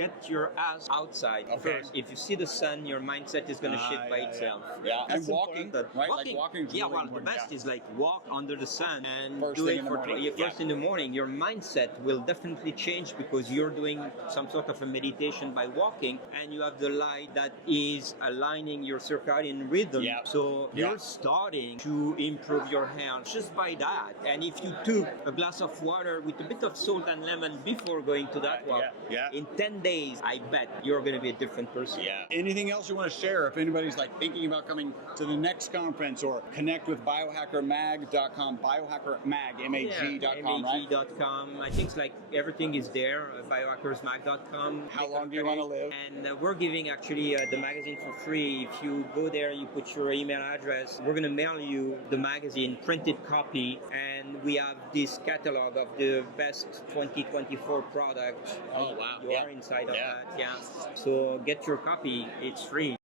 Get your ass outside first. If you see the sun, your mindset is going to shift by itself. Yeah, and That's walking, important. right? Like walking is really the important, best is like walk under the sun and First do thing it in the for morning. first in the morning. Your mindset will definitely change because you're doing some sort of a meditation by walking, and you have the light that is aligning your circadian rhythm. So you're starting to improve your health just by that. And if you took a glass of water with a bit of salt and lemon before going to that walk, in 10 days, I bet you're going to be a different person. Anything else you want to share if anybody's like thinking about coming to the next conference, or connect with biohackermag.com, biohackermag, MAG.com, right? MAG.com. I think it's like everything is there, biohackersmag.com. How long do you want to live? And we're giving actually the magazine for free. If you go there, you put your email address, we're going to mail you the magazine, printed copy, and we have this catalog of the best 2024 products. Oh, wow. You are inside of that, So get your copy, it's free.